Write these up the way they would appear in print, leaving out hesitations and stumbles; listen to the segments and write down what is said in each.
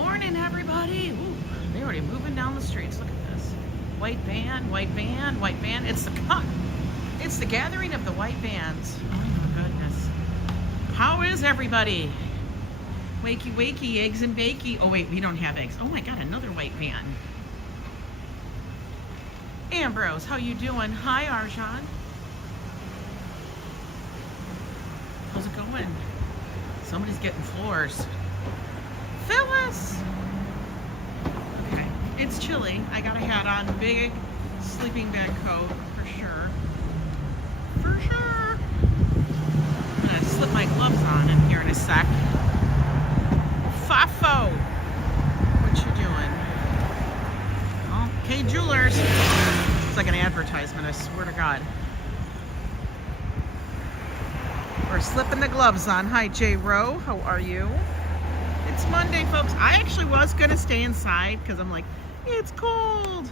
morning, everybody. Ooh, they're already moving down the streets. Look at this. White van, white van, white van. It's the gathering of the white vans. Oh my goodness. How is everybody? Wakey, wakey, eggs and bakey. Oh wait, we don't have eggs. Oh my God, another white van. Ambrose, how you doing? Hi, Arjan. How's it going? Somebody's getting floors. Phyllis! Okay, it's chilly. I got a hat on, big sleeping bag coat, for sure. For sure. I'm gonna slip my gloves on in here in a sec. Fafo! What you doing? Okay, Jewelers. It's like an advertisement, I swear to God. We're slipping the gloves on. Hi, J. Rowe. How are you? It's Monday, folks. I actually was going to stay inside because I'm like, it's cold.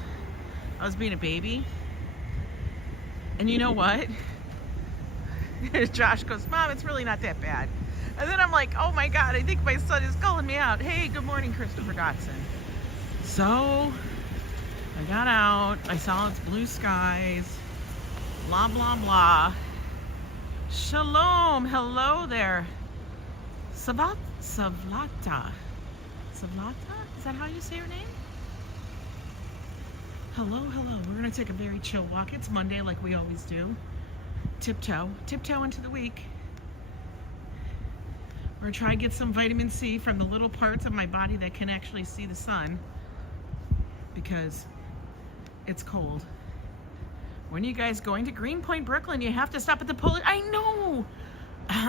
I was being a baby. And you know what? Josh goes, Mom, it's really not that bad. And then I'm like, oh my God, I think my son is calling me out. Hey, good morning, Christopher Dotson. So I got out. I saw it's blue skies. Blah, blah, blah. Shalom, hello there. Savlata. Savlata? Is that how you say your name? Hello, hello. We're gonna take a very chill walk. It's Monday like we always do. Tiptoe into the week. We're gonna try to get some vitamin C from the little parts of my body that can actually see the sun because it's cold. When are you guys going to Greenpoint, Brooklyn? You have to stop at the Polish. I know.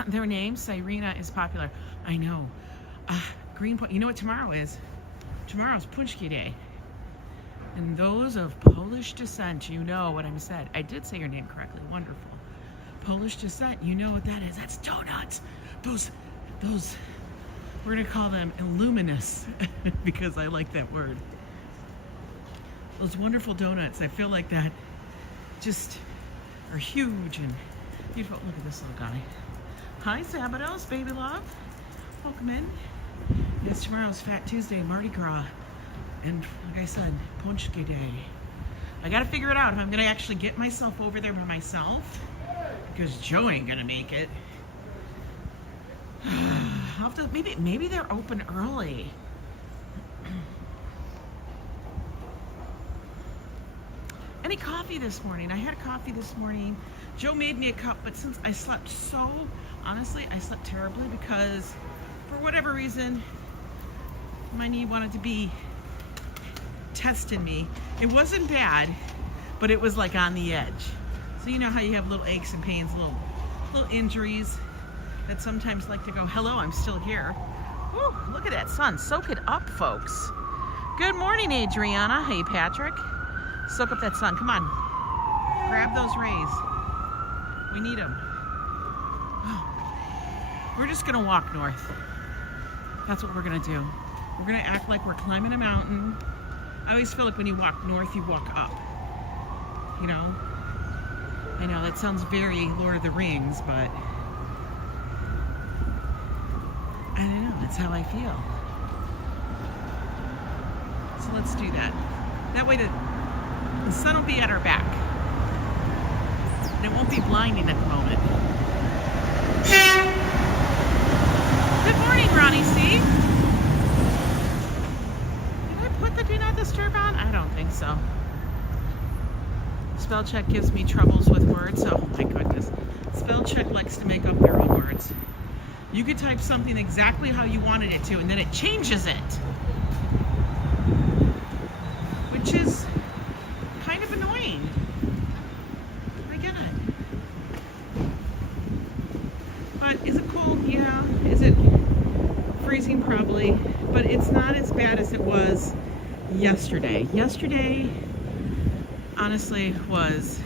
Their name, Cyrena, is popular. I know. Greenpoint. You know what tomorrow is? Tomorrow's Punchki Day. And those of Polish descent, you know what I said. I did say your name correctly. Wonderful. Polish descent, you know what that is. That's donuts. Those. We're gonna call them illuminous because I like that word. Those wonderful donuts. I feel like that. Just are huge and beautiful. Look at this little guy. Hi, Szabados, baby love. Welcome in. It's tomorrow's Fat Tuesday, Mardi Gras. And like I said, Punchki Day. I gotta figure it out if I'm gonna actually get myself over there by myself. Because Joe ain't gonna make it. I'll have to, maybe they're open early. Any coffee this morning? I had coffee this morning. Joe made me a cup, but since I slept so, honestly, I slept terribly because for whatever reason, my knee wanted to be testing me. It wasn't bad, but it was like on the edge. So you know how you have little aches and pains, little injuries that sometimes like to go, hello, I'm still here. Woo, look at that sun. Soak it up, folks. Good morning, Adriana. Hey, Patrick. Soak up that sun. Come on. Grab those rays. We need them. We're just going to walk north. That's what we're going to do. We're going to act like we're climbing a mountain. I always feel like when you walk north, you walk up. You know? I know that sounds very Lord of the Rings, but I don't know. That's how I feel. So let's do that. That way the sun will be at our back. And it won't be blinding at the moment. Good morning, Ronnie C. Did I put the Do Not Disturb on? I don't think so. Spell check gives me troubles with words. Oh my goodness. Spell check likes to make up their own words. You could type something exactly how you wanted it to, and then it changes it. Which is kind of annoying. I get it. But is it cool? Yeah. Is it freezing? Probably. But it's not as bad as it was yesterday. Yesterday, honestly, was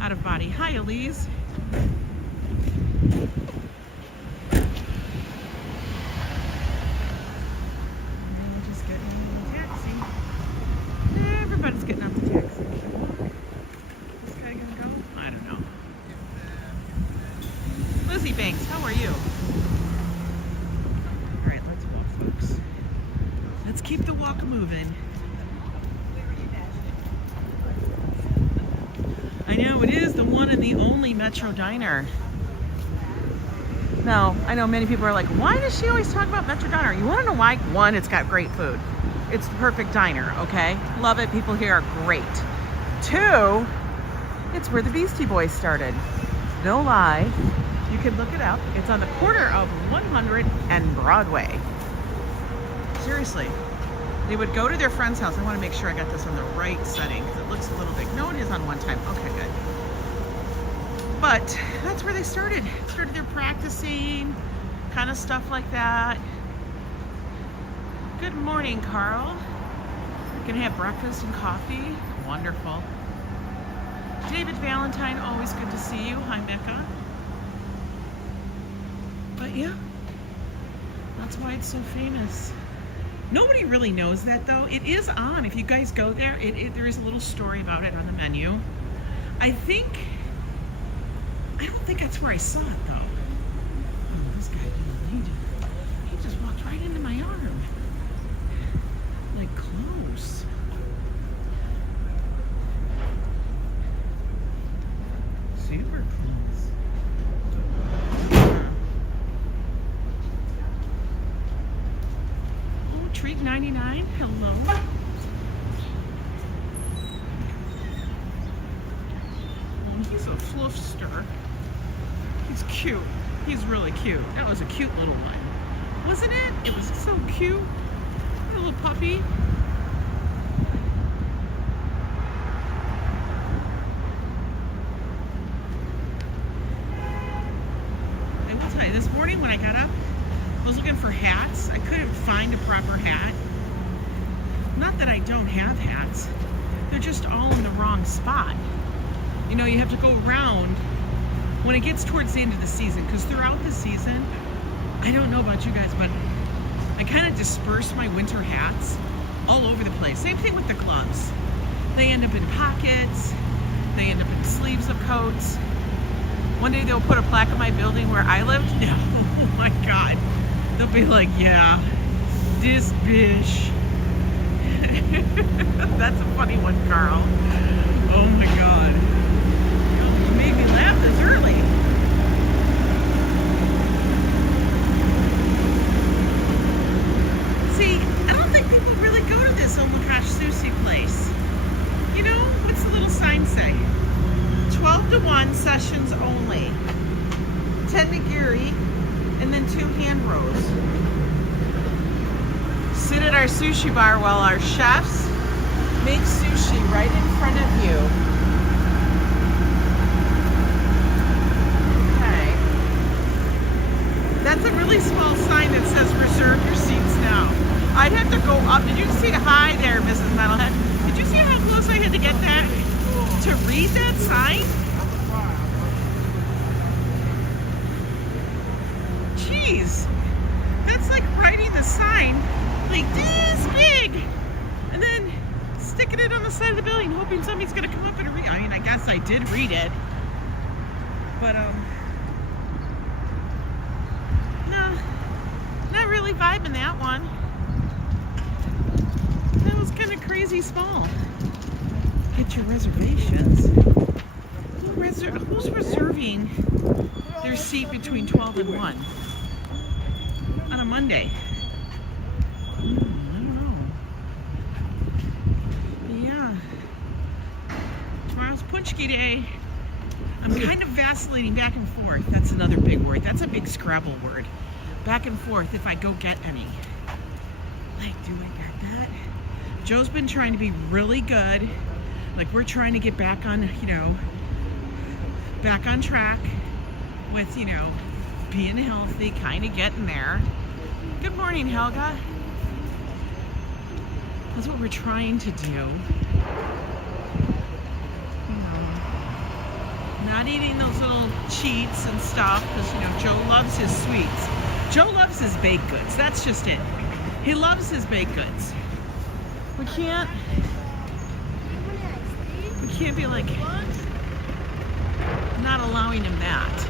out of body. Hi, Elise. Everybody's getting out the taxi. This guy gonna go? I don't know. Lizzie Banks, how are you? Alright, let's walk, folks. Let's keep the walk moving. I know, it is the one and the only Metro Diner. Now, I know many people are like, why does she always talk about Metro Diner? You want to know why? One, it's got great food. It's the perfect diner, okay? Love it. People here are great. Two, it's where the Beastie Boys started. No lie. You can look it up. It's on the corner of 100 and Broadway. Seriously. They would go to their friend's house. I want to make sure I got this on the right setting because it looks a little big. No, it is on one time. Okay, good. But that's where they started. Started their practicing, kind of stuff like that. Good morning, Carl. Gonna have breakfast and coffee. Wonderful. David Valentine, always good to see you. Hi, Mecca. But yeah, that's why it's so famous. Nobody really knows that though. It is on. If you guys go there, there is a little story about it on the menu. I don't think that's where I saw it though. Oh, this guy didn't. He just walked right into my arm. Like close. Super close. Oh, Treat 99. Hello. He's a fluffster. He's cute. He's really cute. That was a cute little one. Wasn't it? It was so cute. A little puppy. I will tell you, this morning when I got up, I was looking for hats. I couldn't find a proper hat. Not that I don't have hats. They're just all in the wrong spot. You know, you have to go around when it gets towards the end of the season, because throughout the season, I don't know about you guys, but I kind of disperse my winter hats all over the place. Same thing with the gloves. They end up in pockets, they end up in sleeves of coats. One day they'll put a plaque in my building where I live. No, oh my God. They'll be like, yeah, this bitch. That's a funny one, Carl. Oh my God. Made me laugh this early. See, I don't think people really go to this Omakase sushi place. You know, what's the little sign say? 12 to 1 sessions only. 10 nigiri and then 2 hand rows. Sit at our sushi bar while our chefs make sushi right in front of you. That's a really small sign that says reserve your seats now. I'd have to go up. Did you see? Hi there, Mrs. Metalhead. Did you see how close I had to get that to read that sign? Jeez. That's like writing the sign like this big and then sticking it on the side of the building hoping somebody's going to come up and read. I mean, I guess I did read it. But, not really vibing that one. That was kind of crazy small. Get your reservations. Who's reserving their seat between 12 and 1 on a Monday? I don't know. Yeah. Tomorrow's Punchki Day. I'm kind of vacillating back and forth. That's another big word. That's a big Scrabble word. Back and forth if I go get any. Like, do I get that? Joe's been trying to be really good. Like, we're trying to get back on, back on track with, being healthy, kind of getting there. Good morning, Helga. That's what we're trying to do. Not eating those little cheats and stuff because, Joe loves his sweets. Joe loves his baked goods. That's just it. He loves his baked goods. We can't be like not allowing him that.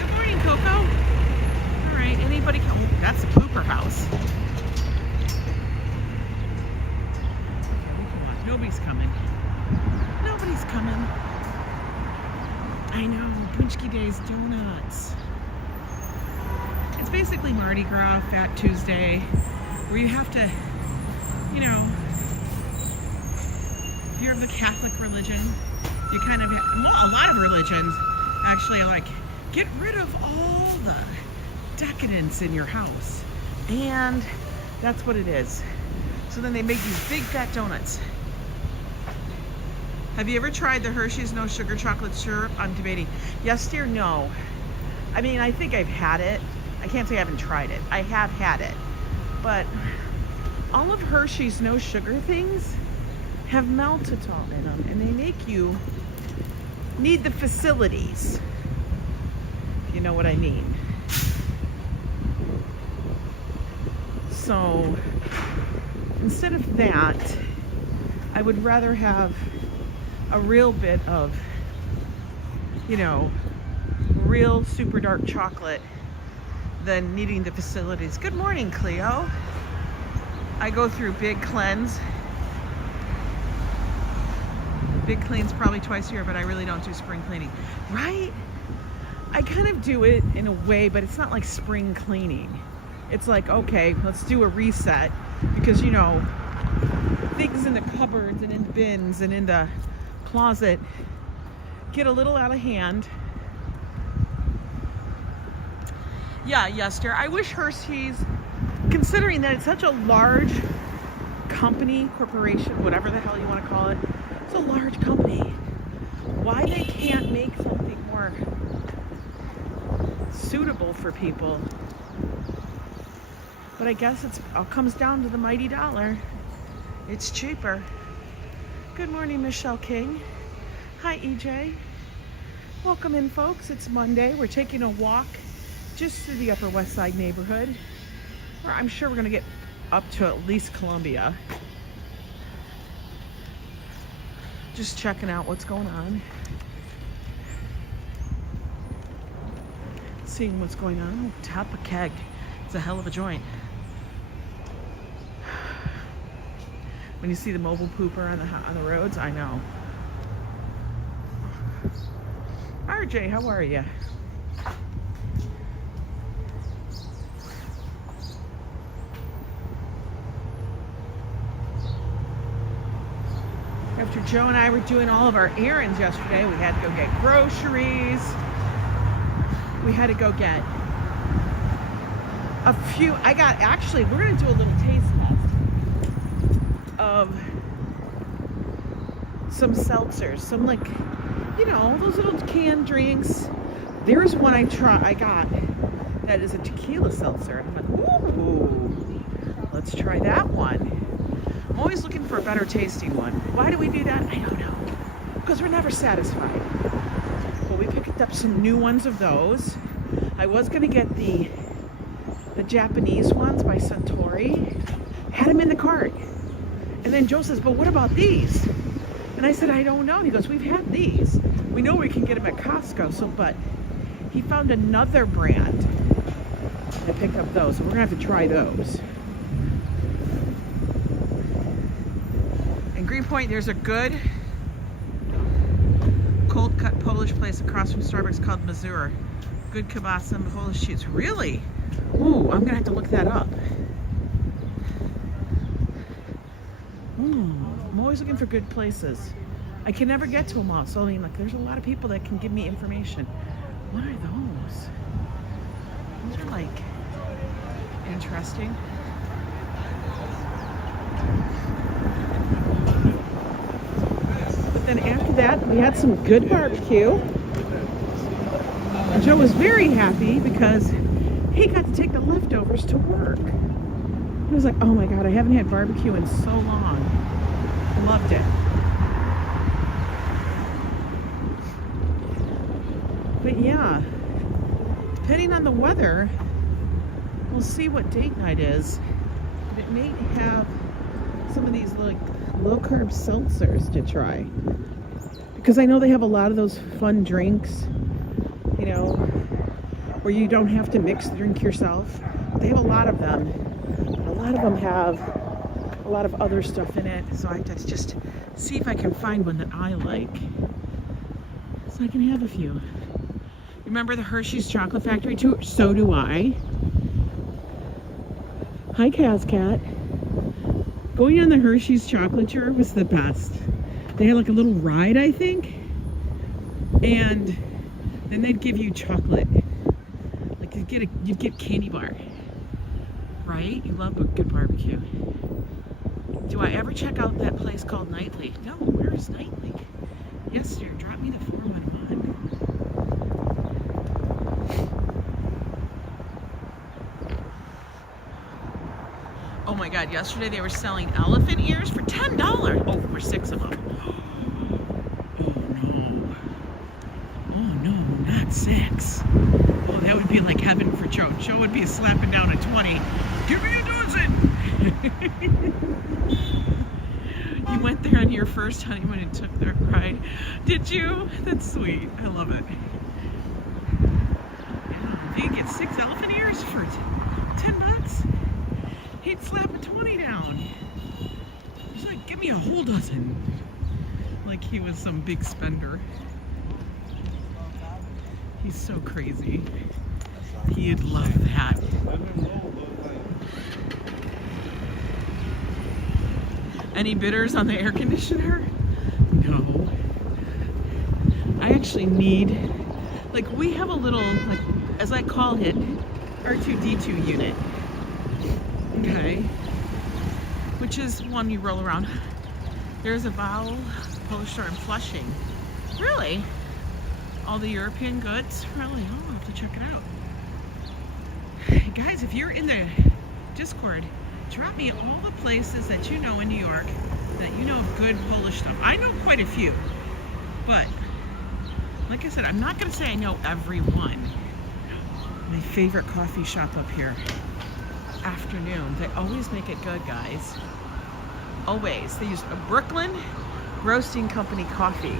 Good morning, Coco. All right, anybody come? That's the pooper house. Nobody's coming. Nobody's coming. I know, Bunchki Days donuts. It's basically Mardi Gras, Fat Tuesday, where you have to, you know, if you're of the Catholic religion, you kind of have, well, a lot of religions actually like, get rid of all the decadence in your house. And that's what it is. So then they make these big fat donuts. Have you ever tried the Hershey's no sugar chocolate syrup? I'm debating. Yes, dear, no. I mean, I think I've had it. I can't say I haven't tried it. I have had it. But all of Hershey's no sugar things have maltitol in them, and they make you need the facilities, if you know what I mean. So instead of that, I would rather have a real bit of, you know, real super dark chocolate than needing the facilities. Good morning, Cleo. I go through big cleanse. Big cleans probably twice a year, but I really don't do spring cleaning. Right? I kind of do it in a way, but it's not like spring cleaning. It's like, okay, let's do a reset, because, you know, things in the cupboards and in the bins and in the closet get a little out of hand. Yeah, yes, dear. I wish Hershey's, considering that it's such a large company, corporation, whatever the hell you want to call it, it's a large company. Why they can't make something more suitable for people? But I guess it all comes down to the mighty dollar. It's cheaper. Good morning, Michelle King. Hi, EJ. Welcome in, folks. It's Monday. We're taking a walk just through the Upper West Side neighborhood, where I'm sure we're going to get up to at least Columbia. Just checking out what's going on. Seeing what's going on. Oh, Tapa Keg. It's a hell of a joint. When you see the mobile pooper on the roads, I know. RJ, how are you? After Joe and I were doing all of our errands yesterday, we had to go get groceries. We had to go get a few. Actually, we're going to do a little taste test of some seltzers, some, like, you know, those little canned drinks. There's one I got that is a tequila seltzer. I'm like, ooh, let's try that one. I'm always looking for a better tasting one. Why do we do that? I don't know. Because we're never satisfied. But we picked up some new ones of those. I was going to get the Japanese ones by Suntory. Had them in the cart. And then Joe says, but what about these? And I said, I don't know. And he goes, we've had these. We know we can get them at Costco. So, but he found another brand. I picked up those. So we're going to have to try those. In Greenpoint, there's a good cold cut Polish place across from Starbucks called Mazur. Good kielbasa and Polish cheese. Really? Ooh, I'm going to have to look that up. I'm always looking for good places. I can never get to them all. So I mean, like, there's a lot of people that can give me information. What are those? Those are like interesting. But then after that, we had some good barbecue. And Joe was very happy because he got to take the leftovers to work. He was like, oh my God, I haven't had barbecue in so long. Loved it. But yeah, depending on the weather, we'll see what date night is. But it may have some of these like low carb seltzers to try. Because I know they have a lot of those fun drinks, you know, where you don't have to mix the drink yourself. they have a lot of them. A lot of them have a lot of other stuff in it, so I have to just see if I can find one that I like, so I can have a few. Remember the Hershey's Chocolate Factory too? So do I. Hi, Cascat. Going on the Hershey's chocolate tour was the best. They had like a little ride, I think, and then they'd give you chocolate. Like you'd get candy bar, right? You love a good barbecue. Do I ever check out that place called Nightly? No, where is Nightly? Yes, dear, drop me the 411. Oh my God, yesterday they were selling elephant ears for $10. Oh, for 6 of them. Oh no, not 6. Oh, that would be like heaven for Joe. Joe would be slapping down a 20. Give me a dozen! You went there on your first honeymoon and took their ride. Did you? That's sweet. I love it. You get 6 elephant ears for $10? He'd slap a 20 down. He's like, give me a whole dozen. Like he was some big spender. He's so crazy. He'd love that. Any bidders on the air conditioner? No. I actually need, like we have a little, like as I call it, R2D2 unit. Okay. Which is one you roll around. There's a Vowel Polish store in Flushing. Really? All the European goods? Really? Oh, I'll have to check it out. Guys, if you're in the Discord, drop me all the places that you know in New York that you know of good Polish stuff. I know quite a few, but like I said, I'm not going to say I know every one. My favorite coffee shop up here. Afternoon. They always make it good, guys. Always. They use a Brooklyn Roasting Company coffee.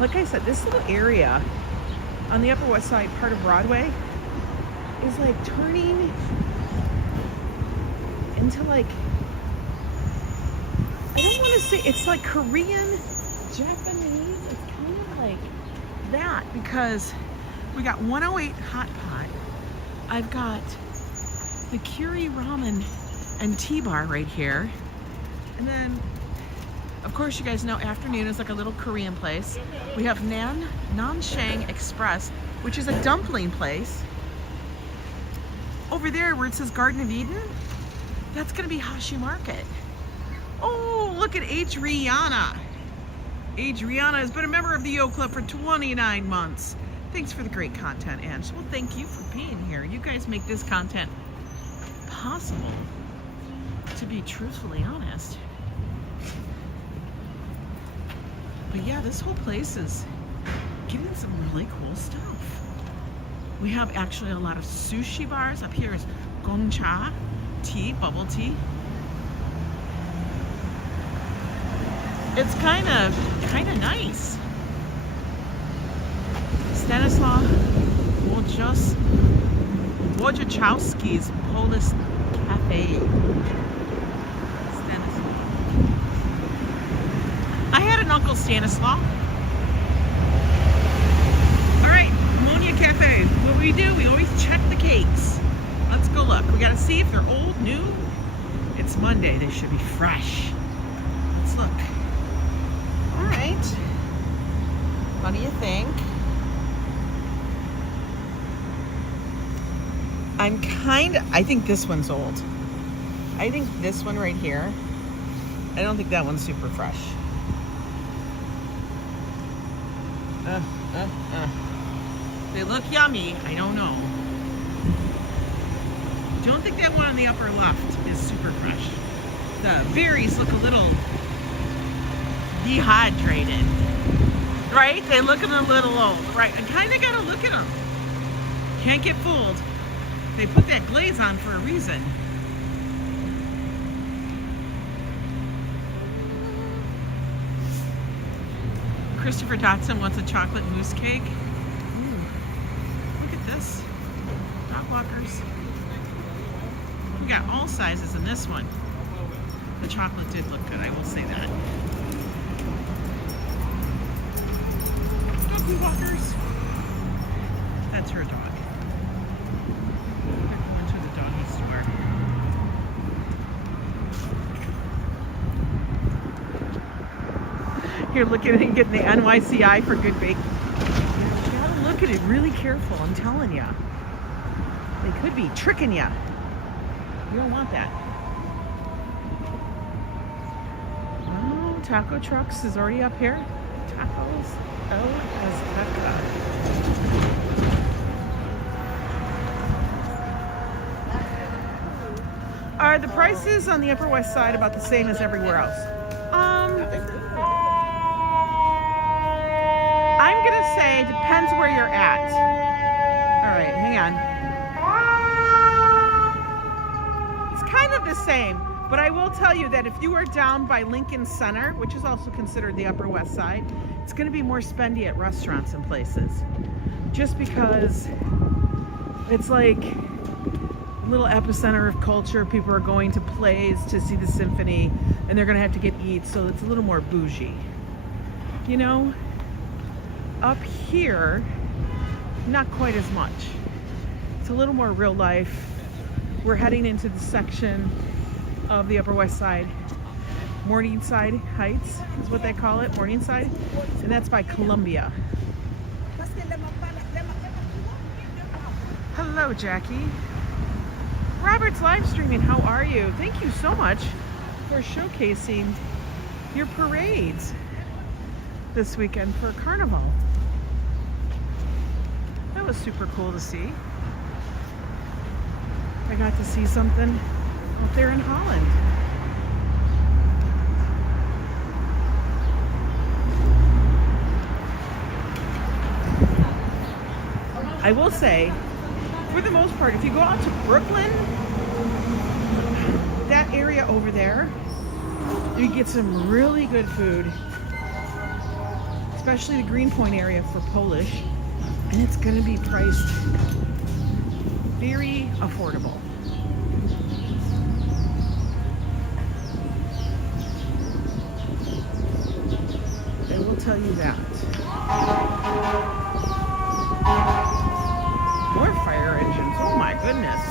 Like I said, this little area on the Upper West Side, part of Broadway, is like turning into like, I don't want to say, it's like Korean, Japanese. It's kind of like that because we got 108 Hot Pot. I've got the Kiri Ramen and Tea Bar right here. And then, of course, you guys know Afternoon is like a little Korean place. We have Nanshang Express, which is a dumpling place. Over there where it says Garden of Eden, that's gonna be Hashi Market. Oh, look at Adriana. Adriana has been a member of the Yo Club for 29 months. Thanks for the great content, Ange. Well, thank you for being here. You guys make this content possible, to be truthfully honest. But yeah, this whole place is getting some really cool stuff. We have actually a lot of sushi bars. Up here is gongcha tea, bubble tea. It's kind of nice. Stanislaw Wojciechowski's Polish Cafe. Stanislaw. I had an Uncle Stanislaw. All right, Ammonia Cafe. What we do, we always check the cakes. Let's go look. We gotta see if they're old, new. It's Monday, they should be fresh. Let's look. All right. What do you think? I think this one's old. I think this one right here, I don't think that one's super fresh. They look yummy. I don't know. Don't think that one on the upper left is super fresh. The berries look a little dehydrated. Right? They look a little old. Right? I kind of got to look at them. Can't get fooled. They put that glaze on for a reason. Christopher Dotson wants a chocolate mousse cake. Ooh, look at this. Dog walkers. We got all sizes in this one. The chocolate did look good, I will say that. Doggy walkers. That's her dog. We're going to the doggy store. You're looking at getting the NYCI for good bake. You gotta look at it really careful, I'm telling you. They could be tricking you. You don't want that. Oh, taco trucks is already up here. Tacos. Oh, Azteca. Are the prices on the Upper West Side about the same as everywhere else? I'm gonna say depends where you're at. All right, hang on. It's kind of the same, but I will tell you that if you are down by Lincoln Center, which is also considered the Upper West Side, it's gonna be more spendy at restaurants and places. Just because it's like a little epicenter of culture. People are going to plays to see the symphony, and they're gonna have to get eats, so it's a little more bougie. You know? Up here, not quite as much. It's a little more real life. We're heading into the section of the Upper West Side. Morningside Heights is what they call it, Morningside. And that's by Columbia. Hello, Jackie. Robert's live streaming. How are you? Thank you so much for showcasing your parades this weekend for Carnival. That was super cool to see. I got to see something out there in Holland. I will say, for the most part, if you go out to Brooklyn, that area over there, you get some really good food, especially the Greenpoint area for Polish, and it's going to be priced very affordable. I will tell you that. More fire engines, oh my goodness.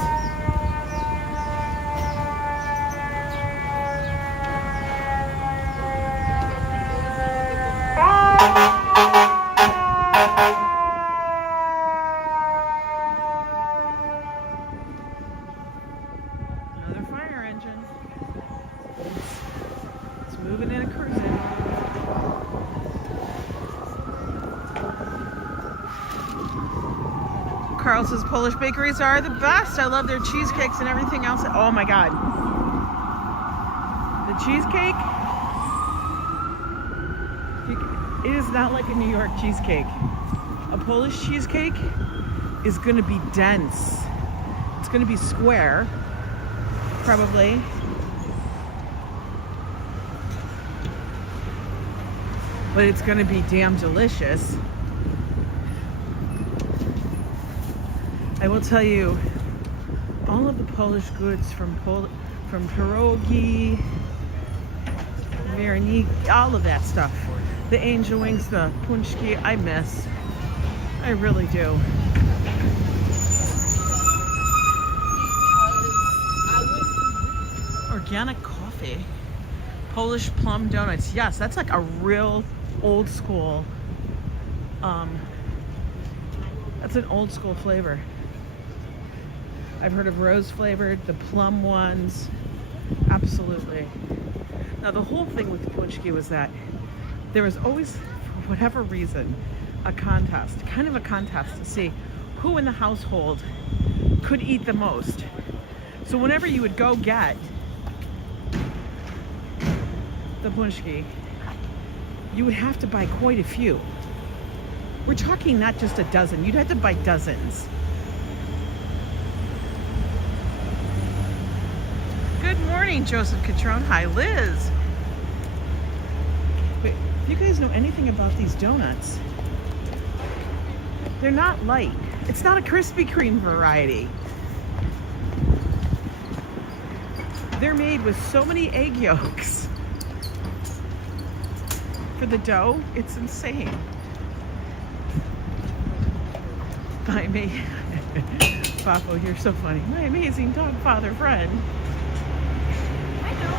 Another fire engine. It's moving in a cruising. Carl's Polish bakeries are the best. I love their cheesecakes and everything else. Oh my God. The cheesecake, it is not like a New York cheesecake. A Polish cheesecake is going to be dense. It's going to be square, probably. But it's going to be damn delicious. I will tell you, all of the Polish goods from pierogi, Wereniki, all of that stuff. The angel wings, the punchki, I miss. I really do. Organic coffee. Polish plum donuts. Yes, that's like a real old school, that's an old school flavor. I've heard of rose flavored, the plum ones. Absolutely. Now the whole thing with the punchki was that there was always, for whatever reason, a contest, kind of a contest to see who in the household could eat the most. So whenever you would go get the punchki, you would have to buy quite a few. We're talking not just a dozen, you'd have to buy dozens. Good morning, Joseph Catrone. Hi, Liz. Wait, if you guys know anything about these donuts, they're not light. It's not a Krispy Kreme variety. They're made with so many egg yolks. For the dough, it's insane. My Papo, you're so funny. My amazing dog father friend. I know.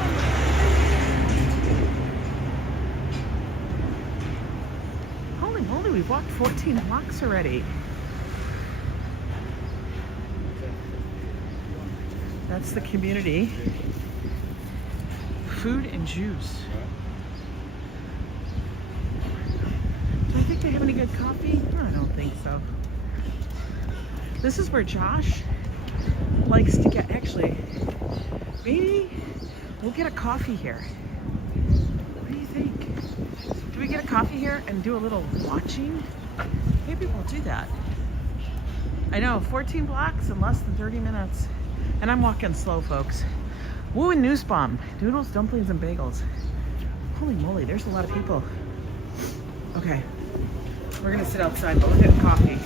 Holy moly, we've walked 14 blocks already. That's the community. Food and juice. Do I think they have any good coffee? I don't think so. This is where Josh likes to get, actually, maybe we'll get a coffee here. What do you think? Do we get a coffee here and do a little watching? Maybe we'll do that. I know, 14 blocks in less than 30 minutes. And I'm walking slow, folks. Woo and Nussbaum. Noodles, dumplings, and bagels. Holy moly, there's a lot of people. Okay, we're gonna sit outside, but we're getting coffee.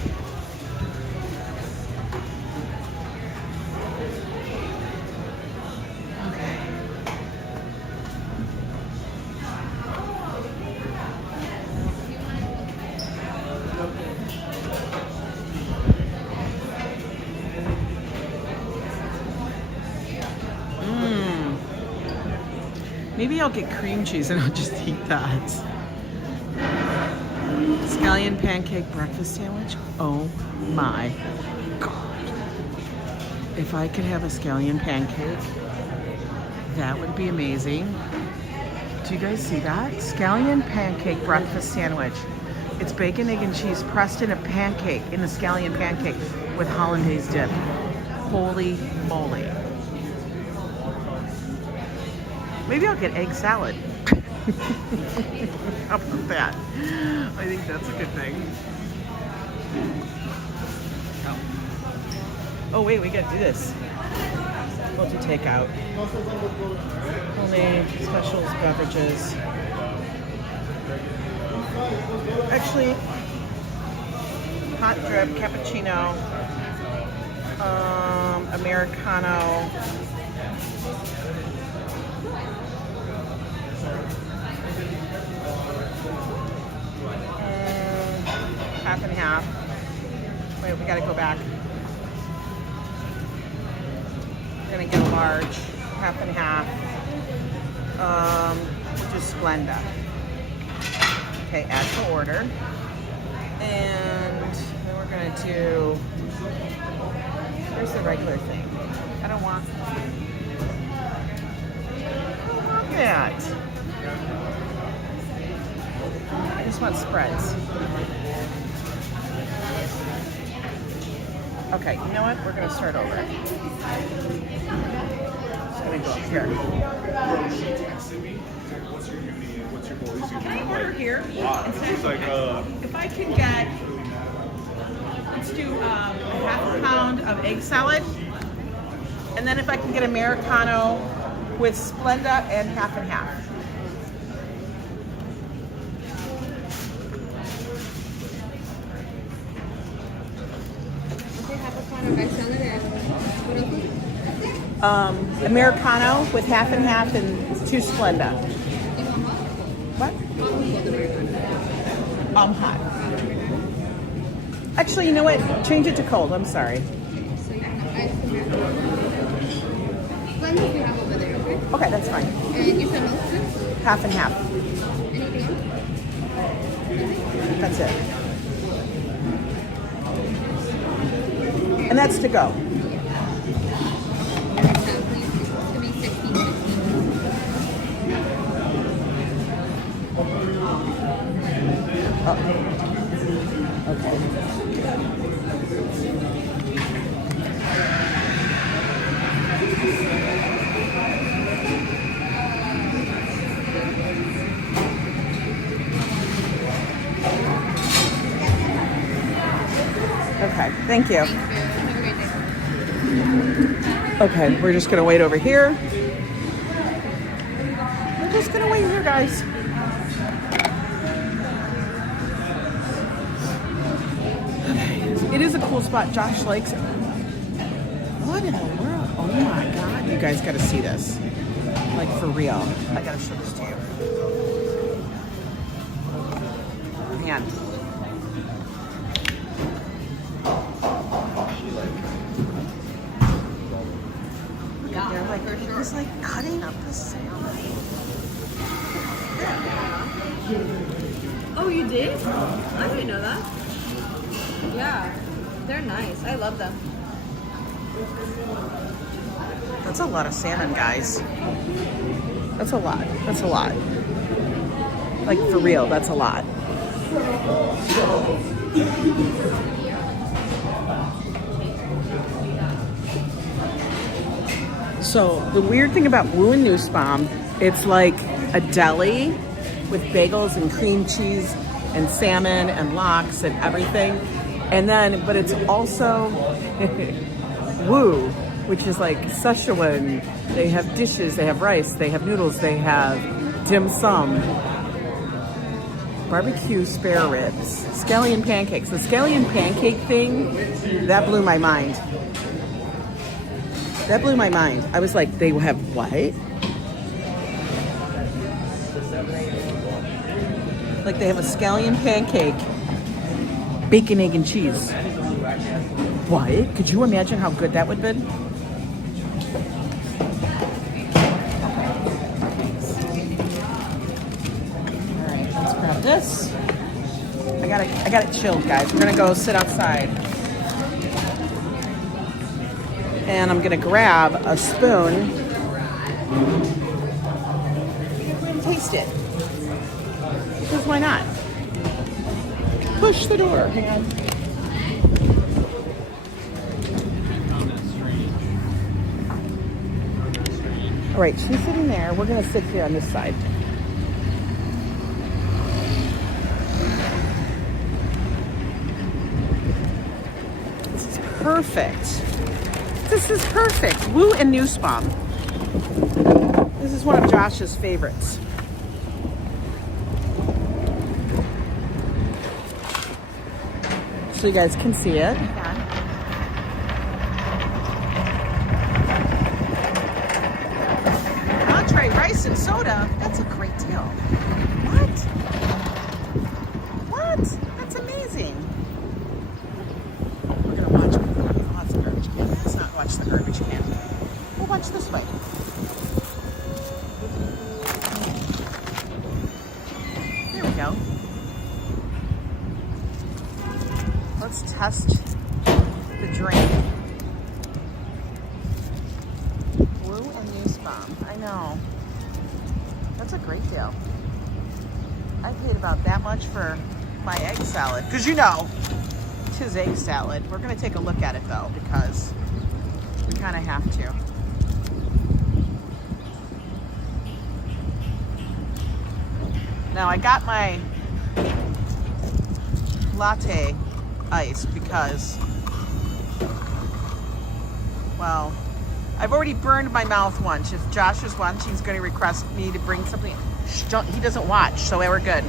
Maybe I'll get cream cheese and I'll just eat that. Scallion pancake breakfast sandwich. Oh my God. If I could have a scallion pancake, that would be amazing. Do you guys see that? Scallion pancake breakfast sandwich. It's bacon, egg, and cheese pressed in a pancake, in a scallion pancake with hollandaise dip. Holy moly. Maybe I'll get egg salad. How about that? I think that's a good thing. Oh wait, we gotta do this. We'll do takeout. Homemade specials, beverages. Actually, hot drip, cappuccino, Americano. Half and half. Wait, we gotta go back. We're gonna get a large, half and half. Just Splenda. Okay, add to order. And then we're gonna do, here's the regular thing. I don't want that. I just want spreads. Okay, you know what? We're gonna start over. Just gonna go up here. Can I order here? If I can get, let's do half a pound of egg salad, and then if I can get Americano with Splenda and half and half. Americano with half and half and 2 Splenda. What? Hot. Actually, you know what? Change it to cold. I'm sorry. Okay, that's fine. And you said milk? Half and half. Anything else? That's it. And that's to go. Oh. Okay. Okay, thank you. Have a great day. Okay, we're just gonna wait over here. We're just gonna wait here, guys. It is a cool spot. Josh likes it. What in the world? Oh my God. You guys got to see this. Like, for real. I got to show this to you. Hang on. They're like, he's like cutting up the salmon. Oh, you did? I didn't know that. Yeah, they're nice. I love them. That's a lot of salmon, guys. That's a lot. That's a lot. Like, for real, that's a lot. So the weird thing about Wu and Nussbaum, it's like a deli with bagels and cream cheese and salmon and lox and everything. And then, but it's also Wu, which is like Szechuan. They have dishes, they have rice, they have noodles, they have dim sum, barbecue spare ribs, scallion pancakes. The scallion pancake thing, that blew my mind. That blew my mind. I was like, they have what? Like, they have a scallion pancake, bacon, egg, and cheese. What? Could you imagine how good that would be? Alright, let's grab this. I got it chilled, guys. We're gonna go sit outside. And I'm gonna grab a spoon and taste it. Because why not? Push the door. Hang on. All right, she's sitting there. We're gonna sit here on this side. This is perfect. This is perfect. Wu and Nussbaum. This is one of Josh's favorites. So you guys can see it. Entree, rice, and soda. That's a great deal. What? What? That's amazing. We're gonna watch the garbage can. Let's not watch the garbage can. We'll watch this way. There we go. Let's test the drink. Wu and Nussbaum. I know. That's a great deal. I paid about that much for my egg salad. Because you know, it's his egg salad. We're going to take a look at it though, because we kind of have to. Now I got my latte ice because, well, I've already burned my mouth once. If Josh is watching, he's going to request me to bring something. He doesn't watch, so we're good.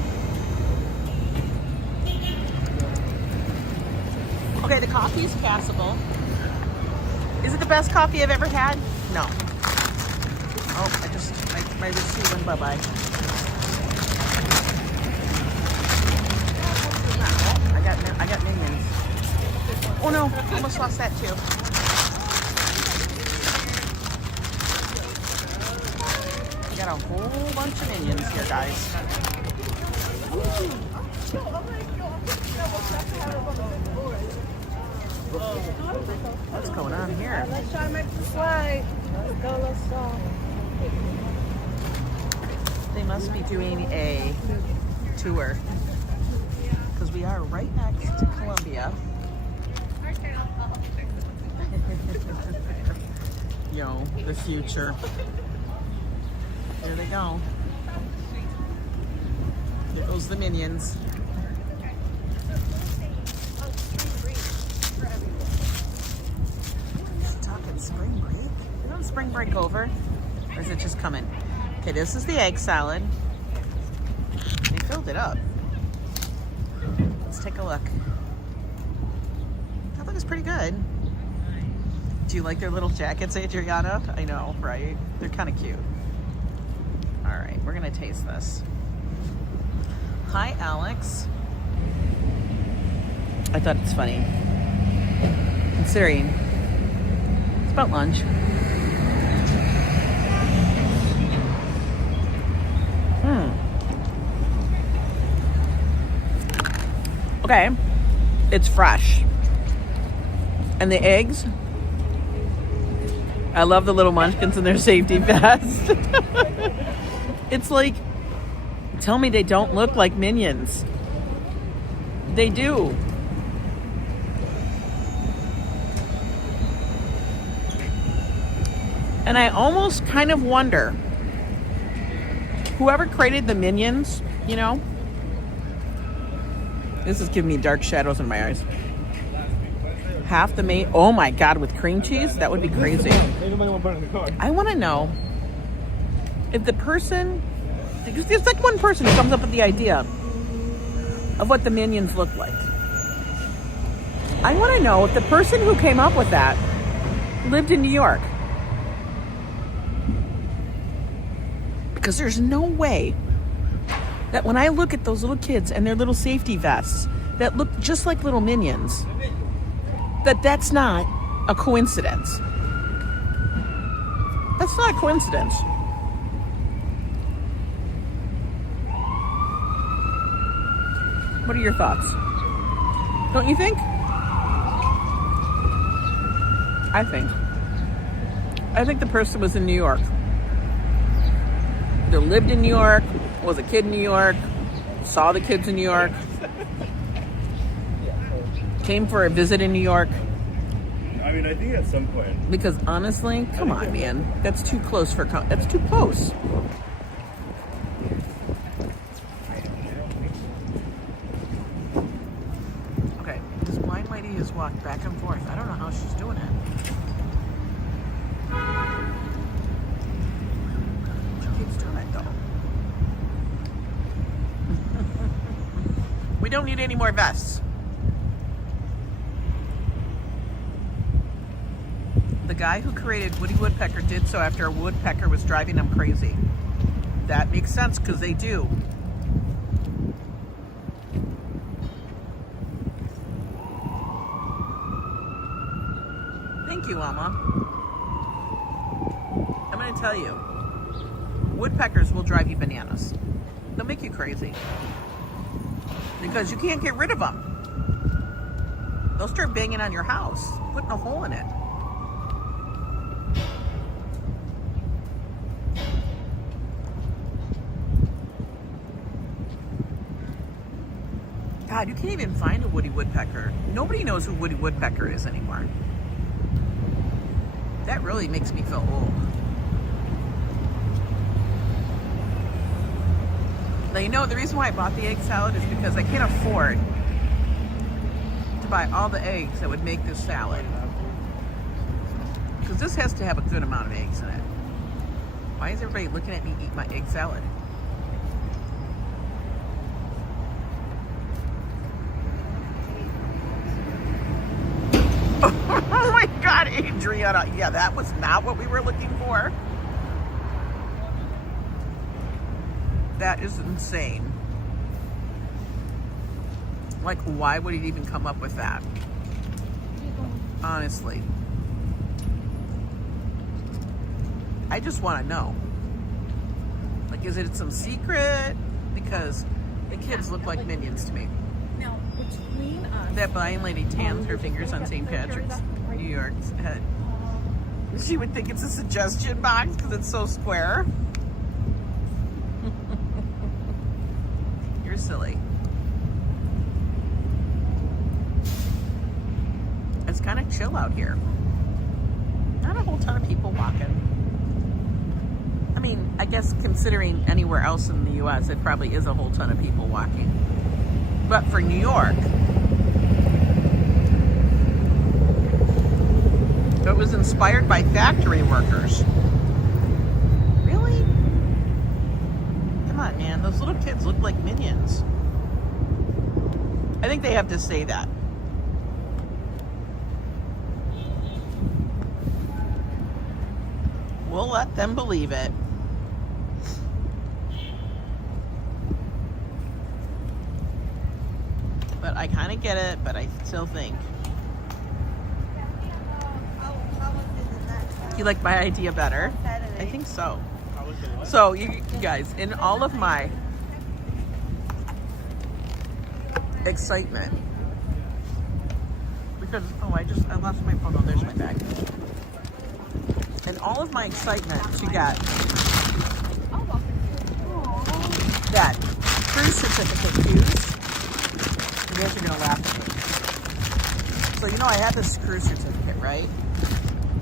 Okay, the coffee is passable. Is it the best coffee I've ever had? No. Oh, my receipt went bye-bye. I got minions. Oh no, almost lost that too. I got a whole bunch of minions here, guys. What's going on here? Let's try to make the slide. Let's go, let's go. They must be doing a tour. Because we are right next to Columbia. Yo, the future. There they go. There goes the minions. He's talking spring break. Isn't spring break over? Or is it just coming? Okay, this is the egg salad. They filled it up. Let's take a look. That looks pretty good. Do you like their little jackets, Adriana? I know, right? They're kind of cute. All right, we're gonna taste this. Hi, Alex. I thought it's funny, considering it's about lunch. Okay, it's fresh. And the eggs, I love the little munchkins in their safety vest. It's like, tell me they don't look like Minions. They do. And I almost kind of wonder, whoever created the Minions, you know, this is giving me dark shadows in my eyes. Half the meat, oh my God, with cream cheese? That would be crazy. I want to know if the person, because there's like one person who comes up with the idea of what the Minions look like. I want to know if the person who came up with that lived in New York. Because there's no way that when I look at those little kids and their little safety vests that look just like little Minions, that's not a coincidence. That's not a coincidence. What are your thoughts? Don't you think? I think the person was in New York. Either lived in New York, was a kid in New York, saw the kids in New York, came for a visit in New York. I mean, I think at some point. Because honestly, come on, man. That's too close for... That's too close. Okay, this blind lady has walked back and forth. I don't know how she's doing it. She keeps doing it, though. We don't need any more vests. The guy who created Woody Woodpecker did so after a woodpecker was driving him crazy. That makes sense because they do. Thank you, Alma. I'm going to tell you, woodpeckers will drive you bananas. They'll make you crazy. Because you can't get rid of them. They'll start banging on your house, putting a hole in it. God, you can't even find a Woody Woodpecker. Nobody knows who Woody Woodpecker is anymore. That really makes me feel old. Now, you know, the reason why I bought the egg salad is because I can't afford to buy all the eggs that would make this salad. Because this has to have a good amount of eggs in it. Why is everybody looking at me eat my egg salad? Oh my God, Adriana. Yeah, that was not what we were looking for. That is insane. Like, why would he even come up with that? Honestly. I just want to know. Like, is it some secret? Because the kids look like Minions to me. Now, between us, That blind lady tans her fingers on St. Patrick's, New York's head. She would think it's a suggestion box because it's so square. You're silly. It's kind of chill out here. Not a whole ton of people walking. I mean, I guess considering anywhere else in the U.S., it probably is a whole ton of people walking. But for New York, it was inspired by factory workers. Really? Come on, man. Those little kids look like Minions. I think they have to say that. We'll let them believe it. But I kind of get it, but I still think. You like my idea better? I think so. So you guys, in all of my excitement, because I lost my phone. Oh, there's my bag. In all of my excitement to get that cruise certificate used, you guys are gonna laugh at me. So you know I had this cruise certificate, right?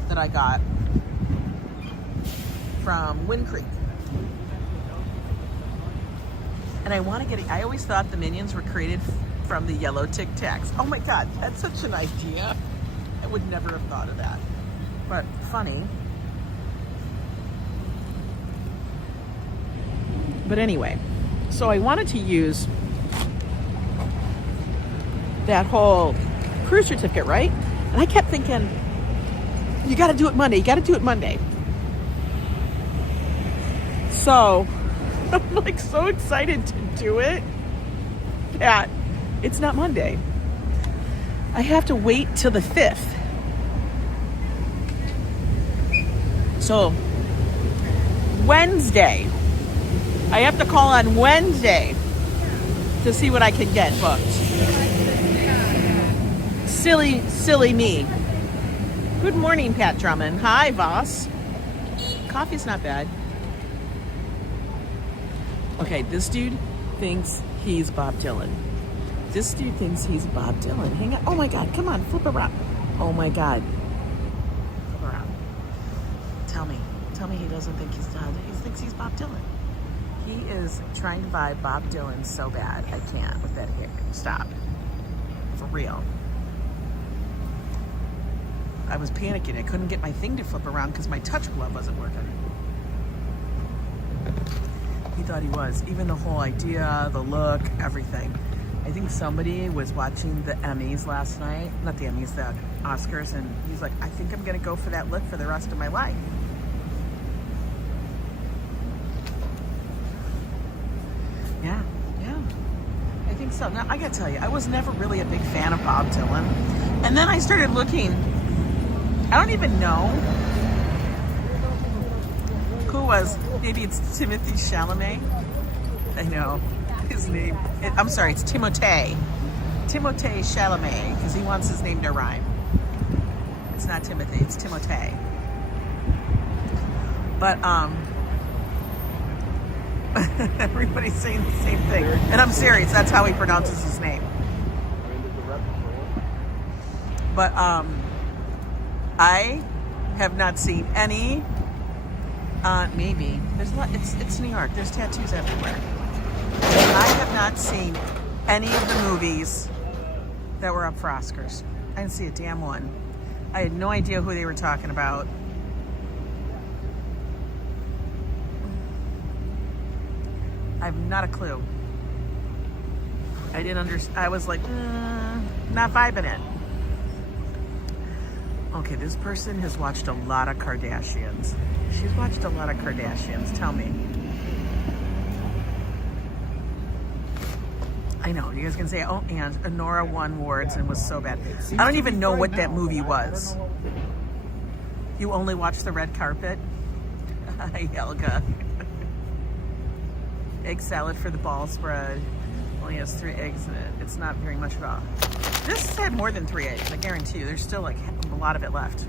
That I got from Wind Creek. And I want to get it. I always thought the Minions were created from the yellow Tic Tacs. Oh my God, that's such an idea. I would never have thought of that. But funny. But anyway, so I wanted to use that whole cruise certificate, right? And I kept thinking, you got to do it Monday. You got to do it Monday. So I'm like so excited to do it that it's not Monday. I have to wait till the 5th. So Wednesday, I have to call on Wednesday to see what I can get booked. Silly me. Good morning, Pat Drummond. Hi, Voss. Coffee's not bad. Okay, this dude thinks he's Bob Dylan. This dude thinks he's Bob Dylan. Hang on. Oh my God, come on, flip around. Oh my God. Flip around. Tell me he doesn't think he's Bob. He thinks he's Bob Dylan. He is trying to buy Bob Dylan so bad. I can't with that hair. Stop. For real. I was panicking. I couldn't get my thing to flip around because my touch glove wasn't working. He thought he was. Even the whole idea, the look, everything. I think somebody was watching the Emmys last night. Not the Emmys, the Oscars. And he's like, I think I'm going to go for that look for the rest of my life. Yeah. I think so. Now, I got to tell you, I was never really a big fan of Bob Dylan. And then I started looking. I don't even know who was. Maybe it's Timothy Chalamet. I know his name. I'm sorry, it's Timothée Chalamet, because he wants his name to rhyme. It's not Timothy, it's Timothée. But everybody's saying the same thing, and I'm serious. That's how he pronounces his name. But I have not seen any. Maybe there's a lot. It's New York. There's tattoos everywhere. I have not seen any of the movies that were up for Oscars. I didn't see a damn one. I had no idea who they were talking about. I have not a clue. I didn't understand. I was like, not vibing it. Okay, this person has watched a lot of Kardashians. She's watched a lot of Kardashians. Tell me. I know. You guys can say, oh, and Honora won awards and was so bad. I don't even know what that movie was. You only watched the red carpet? Hi, Helga. Egg salad for the ball spread. Only has 3 eggs in it. It's not very much at all. This had more than 3 eggs, I guarantee you. There's still like a lot of it left.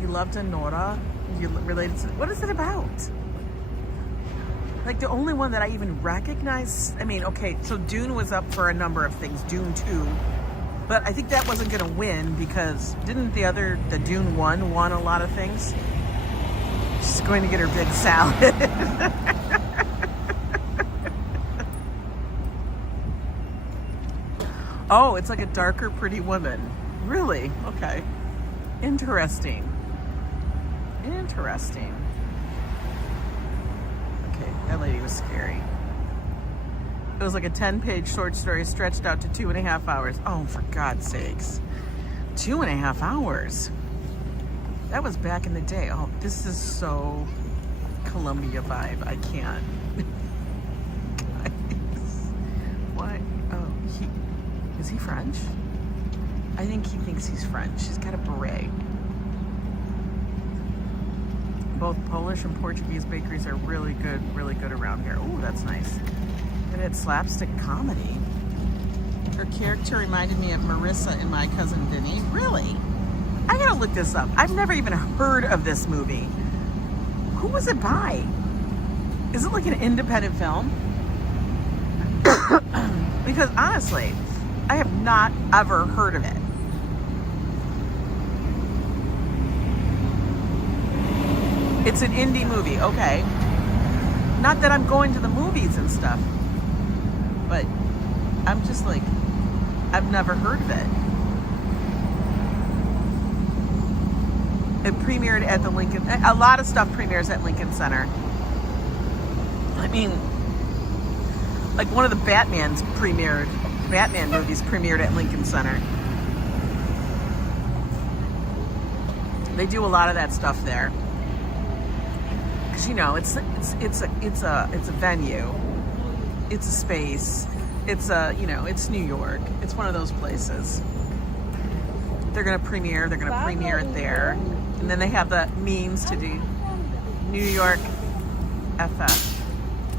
You loved Honora? You related to, what is it about? Like the only one that I even recognize, I mean, okay, so Dune was up for a number of things, Dune 2, but I think that wasn't gonna win because didn't the Dune 1 won a lot of things? She's going to get her big salad. Oh, it's like a darker, pretty woman. Really? Okay. Interesting. Okay, that lady was scary. It was like a 10-page short story stretched out to 2.5 hours. Oh, for God's sakes. 2.5 hours. That was back in the day. Oh, this is so Columbia vibe. I can't. Guys, what? Oh, is he French? I think he thinks he's French. He's got a beret. Both Polish and Portuguese bakeries are really good around here. Oh, that's nice. And it's slapstick comedy. Her character reminded me of Marissa in My Cousin Vinny. Really? I gotta look this up. I've never even heard of this movie. Who was it by? Is it like an independent film? Because honestly, I have not ever heard of it. It's an indie movie, okay. Not that I'm going to the movies and stuff, but I'm just like, I've never heard of it. It premiered at the Lincoln, a lot of stuff premieres at Lincoln Center. I mean, like one of the Batman movies premiered at Lincoln Center. They do a lot of that stuff there. Cause you know, it's a venue. It's a space. It's it's New York. It's one of those places. They're gonna premiere it there. And then they have the means to do New York FF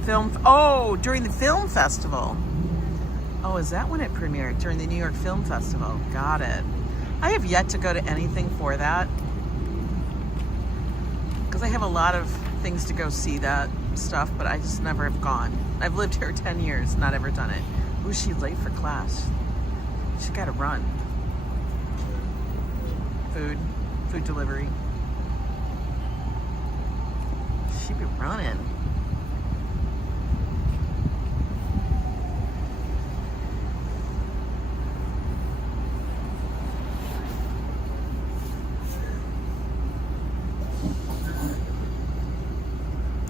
film. Oh, during the film festival. Oh, is that when it premiered? During the New York Film Festival. Got it. I have yet to go to anything for that because I have a lot of things to go see that stuff, but I just never have gone. I've lived here 10 years, not ever done it. Ooh, she's late for class. She's got to run. Food delivery. She be running.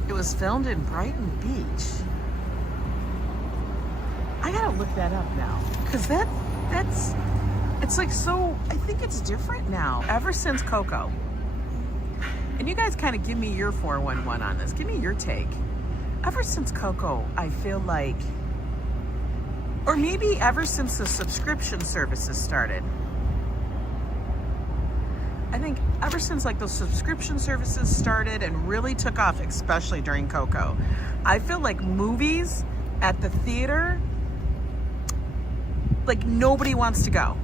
It was filmed in Brighton Beach. I gotta look that up now, because that's it's like, so I think it's different now ever since Coco. And you guys kind of give me your 411 on this. Give me your take. Ever since Coco, I feel like, or maybe ever since the subscription services started. I think ever since like those subscription services started and really took off, especially during Coco, I feel like movies at the theater, like nobody wants to go.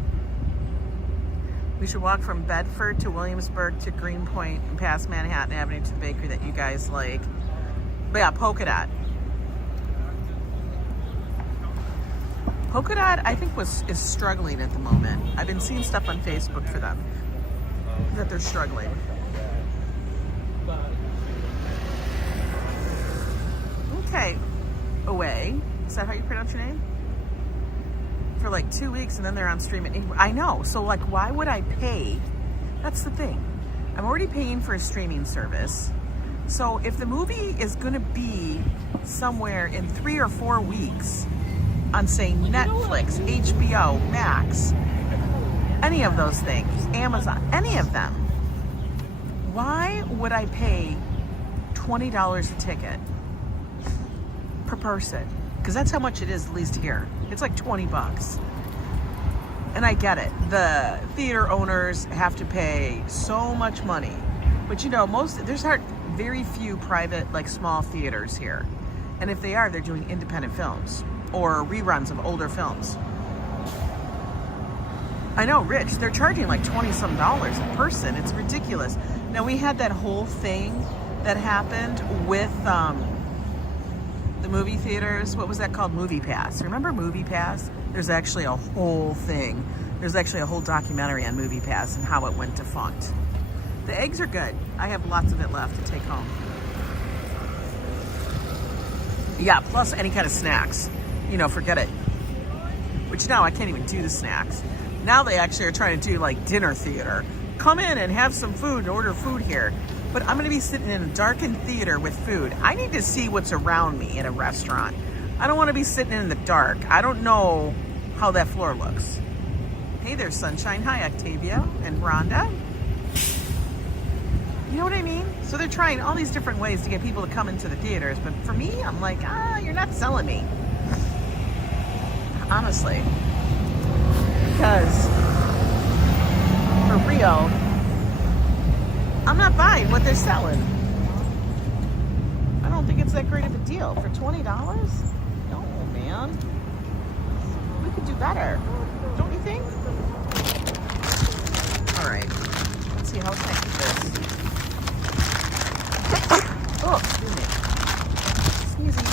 We should walk from Bedford to Williamsburg to Greenpoint and past Manhattan Avenue to the bakery that you guys like. But yeah, Polka Dot. Polka Dot, I think, is struggling at the moment. I've been seeing stuff on Facebook for them that they're struggling. Okay, away. Is that how you pronounce your name? For like 2 weeks, and then they're on streaming. I know. So like, why would I pay? That's the thing. I'm already paying for a streaming service. So if the movie is going to be somewhere in 3 or 4 weeks on, say, Netflix, HBO, Max, any of those things, Amazon, any of them, why would I pay $20 a ticket per person? Because that's how much it is, at least here. It's like 20 bucks. And I get it. The theater owners have to pay so much money. But you know, there's very few private, like small theaters here. And if they are, they're doing independent films or reruns of older films. I know, Rich, they're charging like $20-some a person. It's ridiculous. Now, we had that whole thing that happened with the movie theaters. What was that called? Movie Pass. Remember Movie Pass? There's actually a whole thing. There's actually a whole documentary on Movie Pass and how it went defunct. The eggs are good. I have lots of it left to take home. Yeah, plus any kind of snacks. You know, forget it. Which now I can't even do the snacks. Now they actually are trying to do like dinner theater. Come in and have some food and order food here. But I'm going to be sitting in a darkened theater with food. I need to see what's around me in a restaurant. I don't want to be sitting in the dark. I don't know how that floor looks. Hey there, Sunshine. Hi, Octavia and Rhonda. You know what I mean? So they're trying all these different ways to get people to come into the theaters. But for me, I'm like, you're not selling me. Honestly. Because, for real, I'm not buying what they're selling. I don't think it's that great of a deal. For $20? No, man. We could do better. Don't you think? All right. Let's see, how can I keep this? Oh, excuse me. Sneezy.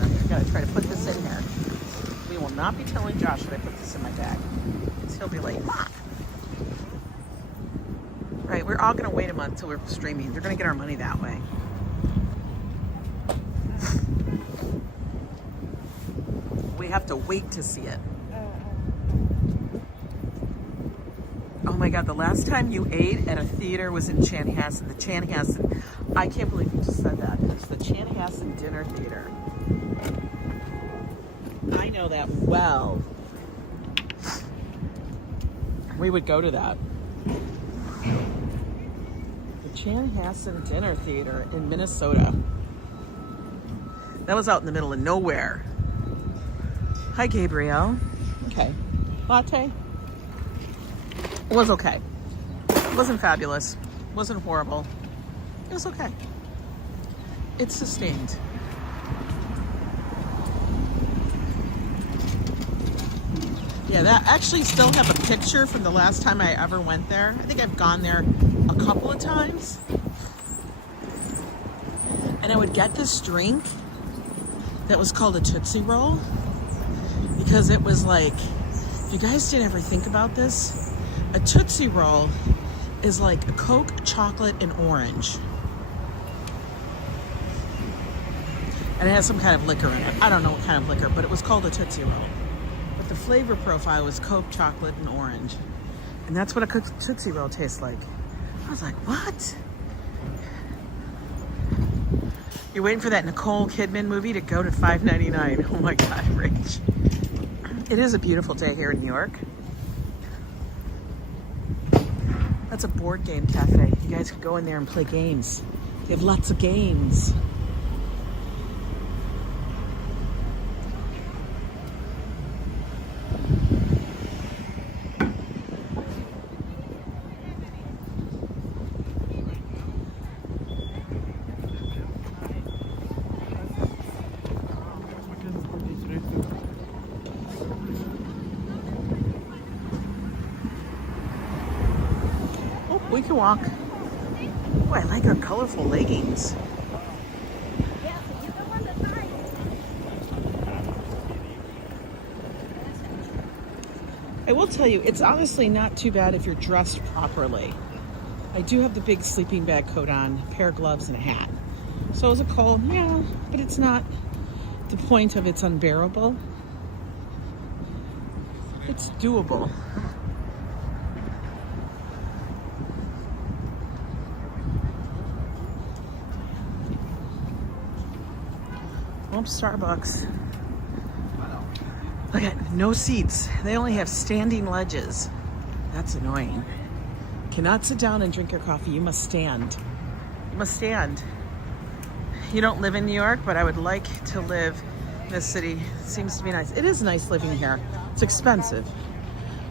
I gotta try to put this in here. We will not be telling Josh that I put this in my bag. Because he'll be like, Mom. Right, we're all gonna wait a month until we're streaming. They're gonna get our money that way. We have to wait to see it. Oh my God, the last time you ate at a theater was in Chanhassen. The Chanhassen, I can't believe you just said that. It's the Chanhassen Dinner Theater. I know that well. We would go to that. The Chanhassen Dinner Theater in Minnesota. That was out in the middle of nowhere. Hi, Gabrielle. Okay. Latte? It was okay. It wasn't fabulous. It wasn't horrible. It was okay. It's sustained. Yeah, that actually still have a picture from the last time I ever went there. I think I've gone there a couple of times. And I would get this drink that was called a Tootsie Roll. Because it was like, if you guys didn't ever think about this, a Tootsie Roll is like a Coke, chocolate, and orange. And it has some kind of liquor in it. I don't know what kind of liquor, but it was called a Tootsie Roll. But the flavor profile was Coke, chocolate, and orange. And that's what a Tootsie Roll tastes like. I was like, what? You're waiting for that Nicole Kidman movie to go to $5.99. Oh my God, Rich. It is a beautiful day here in New York. That's a board game cafe. You guys could go in there and play games. They have lots of games. We can walk. Oh, I like our colorful leggings. I will tell you, it's honestly not too bad if you're dressed properly. I do have the big sleeping bag coat on, a pair of gloves, and a hat. So is it cold? Yeah, but it's not the point of it's unbearable. It's doable. Oh, Starbucks. Look at no seats. They only have standing ledges. That's annoying. Cannot sit down and drink your coffee. You must stand. You must stand. You don't live in New York, but I would like to live in this city. It seems to be nice. It is nice living here. It's expensive.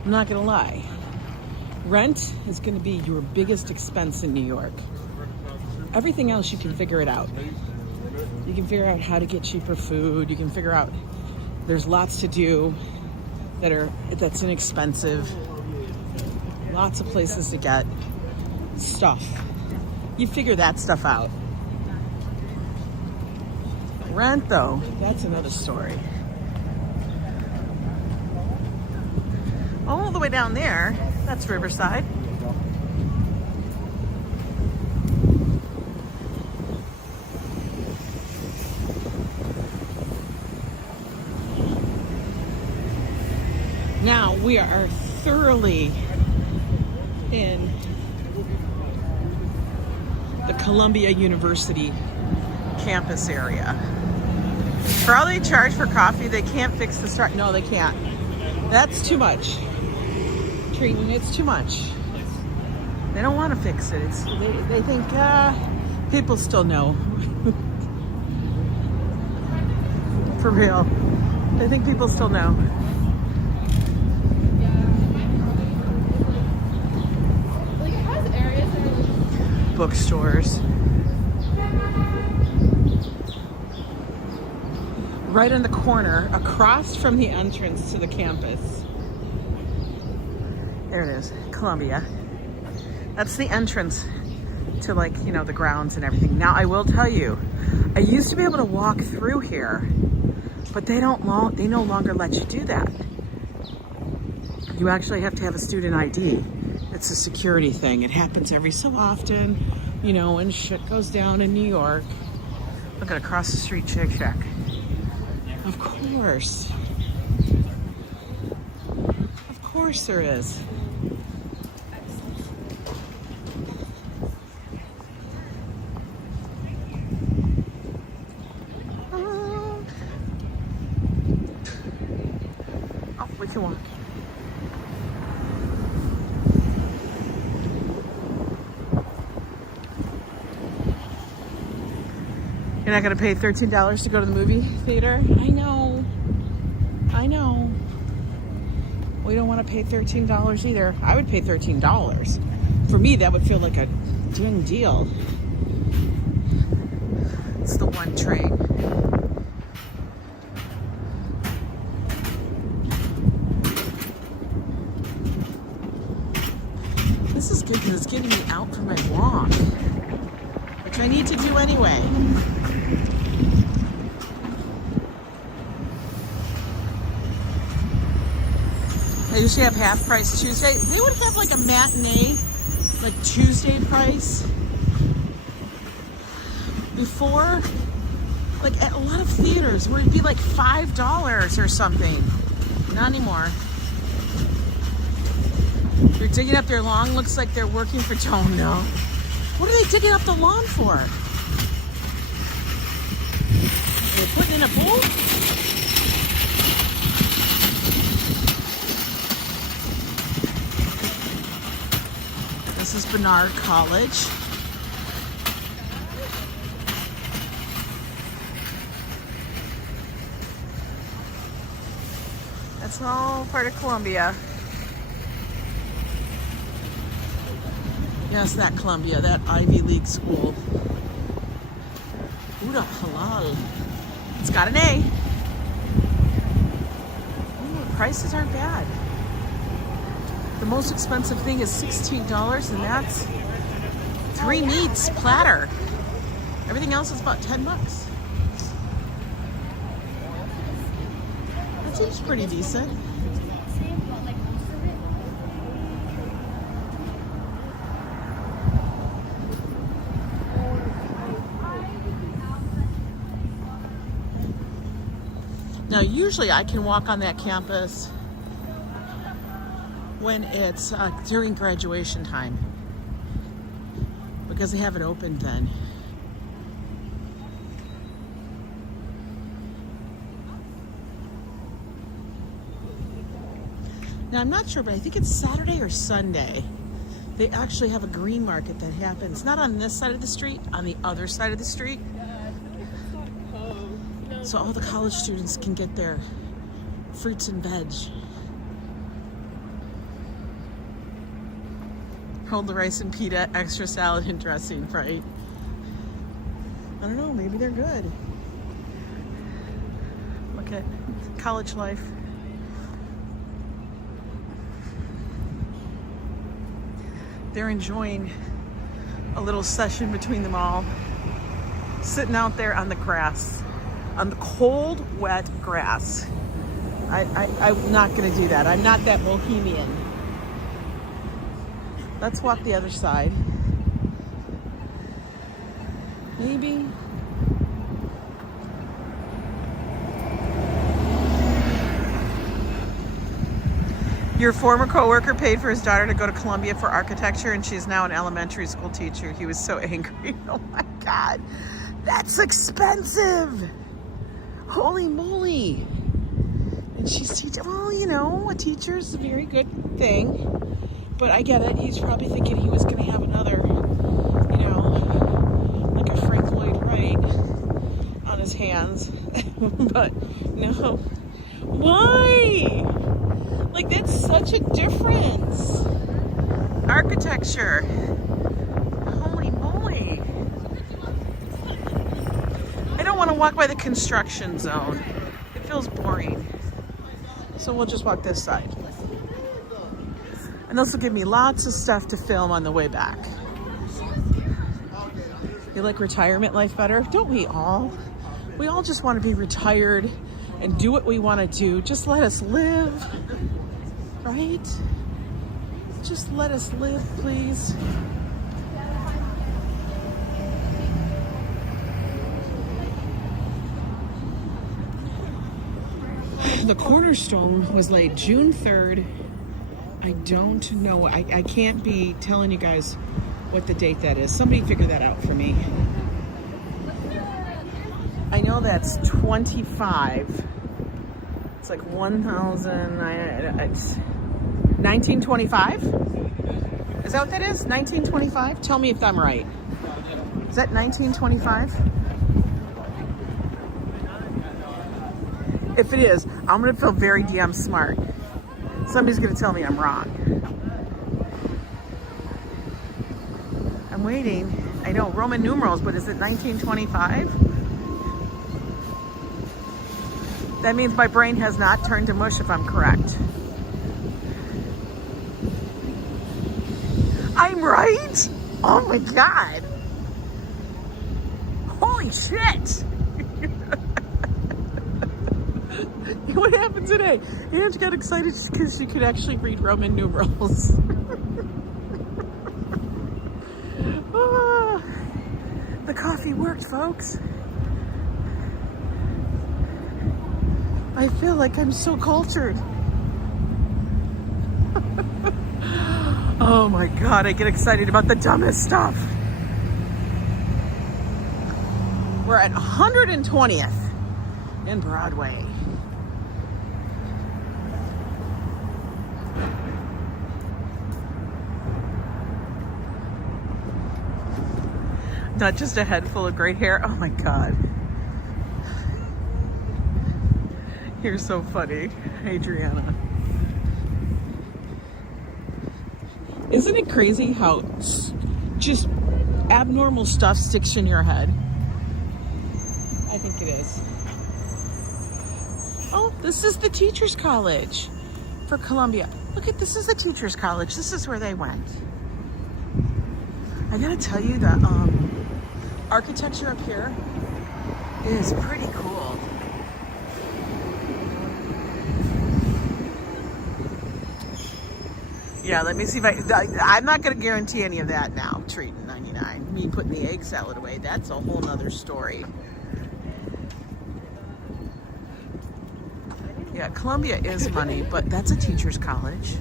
I'm not gonna lie. Rent is gonna be your biggest expense in New York. Everything else, you can figure it out. You can figure out how to get cheaper food. You can figure out there's lots to do that's inexpensive. Lots of places to get stuff. You figure that stuff out. Rent though, that's another story. All the way down there, that's Riverside. Now we are thoroughly in the Columbia University campus area. For all they charge for coffee, they can't fix the start. No, they can't. That's too much. treating it's too much. They don't want to fix it. They think people still know. For real. They think people still know. Like, it has areas that are Bookstores. Right in the corner, across from the entrance to the campus. There it is, Columbia. That's the entrance to, like, you know, the grounds and everything. Now, I will tell you, I used to be able to walk through here, but they no longer let you do that. You actually have to have a student ID. It's a security thing. It happens every so often, you know, when shit goes down in New York. Look at across the street, Shake Shack. Of course. Of course there is. We can walk. You're not going to pay $13 to go to the movie theater? I know. I know. We don't want to pay $13 either. I would pay $13. For me, that would feel like a ding deal. It's the one train. This is good because it's getting me out for my walk, which I need to do anyway. They usually have half price Tuesday. They would have like a matinee, like Tuesday price. Before, like at a lot of theaters where it'd be like $5 or something. Not anymore. They're digging up their lawn. Looks like they're working for, oh no. What are they digging up the lawn for? They're putting in a pool? This is Bernard College. That's all part of Columbia. Yes, that Columbia, that Ivy League school. Uda halal. It's got an A. Ooh, prices aren't bad. The most expensive thing is $16, and that's 3 meats platter. Everything else is about $10. That seems pretty decent. Now, usually I can walk on that campus when it's during graduation time because they have it open then. Now, I'm not sure, but I think it's Saturday or Sunday. They actually have a green market that happens, not on this side of the street, on the other side of the street. So all the college students can get their fruits and veg. Hold the rice and pita, extra salad and dressing, right? I don't know, maybe they're good. Look at college life. They're enjoying a little session between them all, sitting out there on the grass. On the cold, wet grass. I'm not going to do that. I'm not that bohemian. Let's walk the other side. Maybe. Your former coworker paid for his daughter to go to Columbia for architecture, and she's now an elementary school teacher. He was so angry. Oh my God. That's expensive. Holy moly. And she's teaching, well, you know, a teacher is a very good thing. But I get it. He's probably thinking he was going to have another, you know, like a Frank Lloyd Wright on his hands. But no. Why? Like, that's such a difference. Architecture. Holy moly. I don't want to walk by the construction zone. It feels boring. So we'll just walk this side. And this will give me lots of stuff to film on the way back. You like retirement life better? Don't we all? We all just want to be retired and do what we want to do. Just let us live, right? Just let us live, please. The cornerstone was laid June 3rd. I don't know. I can't be telling you guys what the date that is. Somebody figure that out for me. I know that's 25. It's like 1,000. It's 1925? Is that what that is? 1925? Tell me if I'm right. Is that 1925? If it is, I'm gonna feel very damn smart. Somebody's gonna tell me I'm wrong. I'm waiting. I know Roman numerals, but is it 1925? That means my brain has not turned to mush if I'm correct. I'm right? Oh my God. Holy shit. What happened today? Ange got excited because she could actually read Roman numerals. Oh, the coffee worked, folks. I feel like I'm so cultured. Oh my God, I get excited about the dumbest stuff. We're at 120th in Broadway. Not just a head full of great hair. Oh my God. You're so funny, Adriana. Isn't it crazy how just abnormal stuff sticks in your head? I think it is. Oh, this is the Teachers College for Columbia. Look at this is the Teachers College. This is where they went. I gotta tell you, the architecture up here is pretty cool. Yeah, let me see if I'm not going to guarantee any of that now. Treating 99. Me putting the egg salad away. That's a whole nother story. Yeah, Columbia is money, but that's a teacher's college.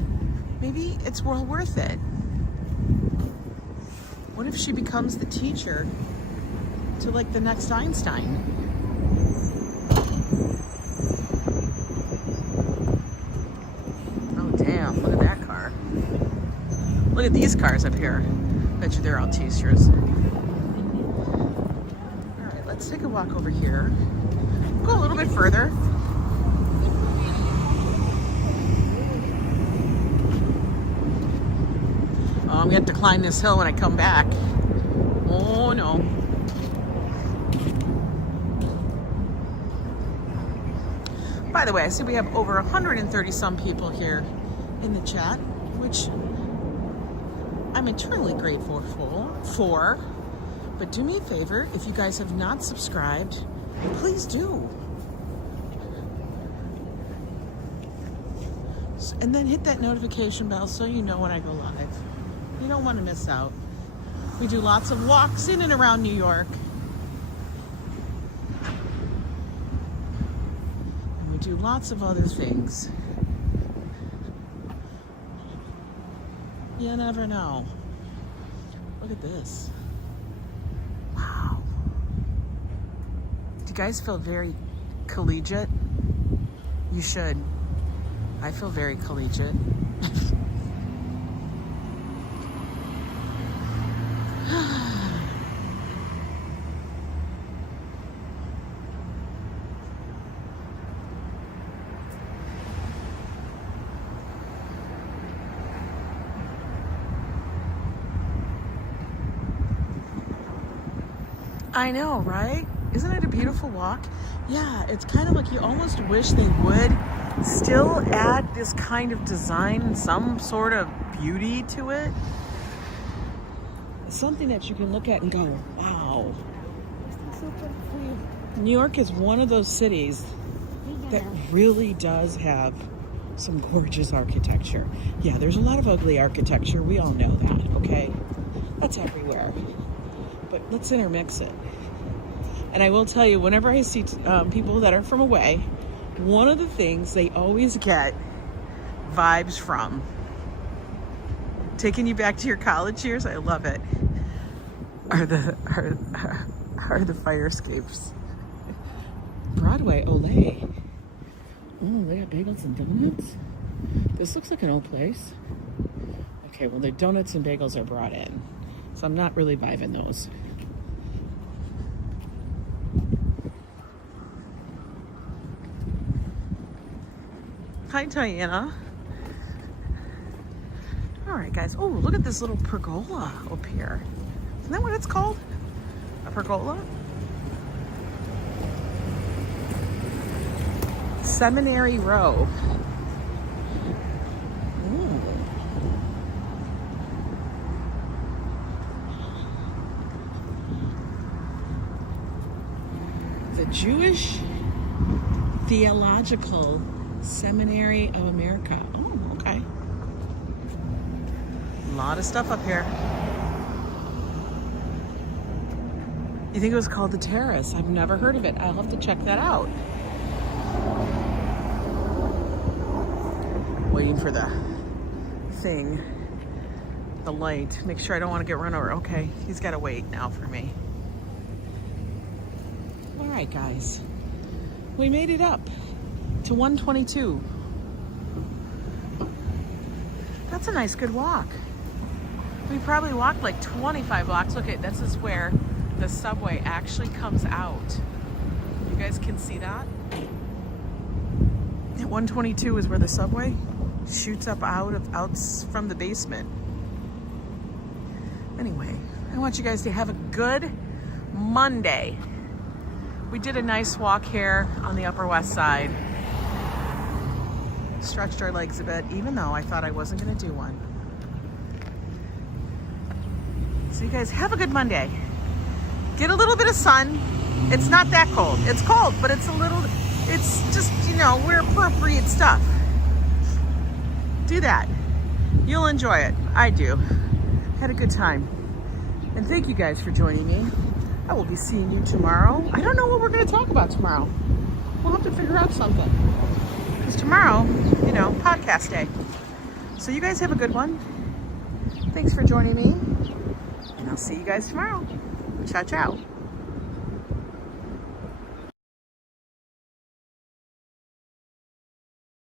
Maybe it's well worth it. What if she becomes the teacher to like the next Einstein? Oh, damn. Look at that car. Look at these cars up here. Bet you they're all teachers. All right, let's take a walk over here. Go a little bit further. Oh, I'm gonna have to climb this hill when I come back. Oh no. By the way, I see we have over 130 some people here in the chat, which I'm eternally grateful for. But do me a favor, if you guys have not subscribed, please do. And then hit that notification bell so you know when I go live. You don't want to miss out. We do lots of walks in and around New York. And we do lots of other things. You never know. Look at this. Wow. Do you guys feel very collegiate? You should. I feel very collegiate. I know, right? Isn't it a beautiful walk? Yeah, it's kind of like you almost wish they would still add this kind of design, some sort of beauty to it. Something that you can look at and go, wow. New York is one of those cities that really does have some gorgeous architecture. Yeah, there's a lot of ugly architecture. We all know that, okay? That's everywhere. But let's intermix it. And I will tell you, whenever I see people that are from away, one of the things they always get vibes from, taking you back to your college years, I love it, are the fire escapes. Broadway, Olay. Oh, they got bagels and donuts? This looks like an old place. Okay, well, the donuts and bagels are brought in, so I'm not really vibing those. Hi, Diana. All right, guys. Oh, look at this little pergola up here. Isn't that what it's called? A pergola? Seminary Row. Ooh. The Jewish Theological Seminary of America. Oh, okay. A lot of stuff up here. You think it was called the Terrace? I've never heard of it. I'll have to check that out. Waiting for the thing, the light. Make sure I don't want to get run over. Okay, he's got to wait now for me. All right, guys. We made it up to 122. That's a nice, good walk. We probably walked like 25 blocks. Look, this is where the subway actually comes out. You guys can see that? At 122 is where the subway shoots up out from the basement. Anyway, I want you guys to have a good Monday. We did a nice walk here on the Upper West Side. Stretched our legs a bit, even though I thought I wasn't going to do one. So you guys have a good Monday. Get a little bit of sun. It's not that cold. It's cold, but it's just, wear appropriate stuff. Do that. You'll enjoy it. I do. Had a good time. And thank you guys for joining me. I will be seeing you tomorrow. I don't know what we're going to talk about tomorrow. We'll have to figure out something. Because tomorrow, podcast day. So you guys have a good one. Thanks for joining me. And I'll see you guys tomorrow. Ciao, ciao.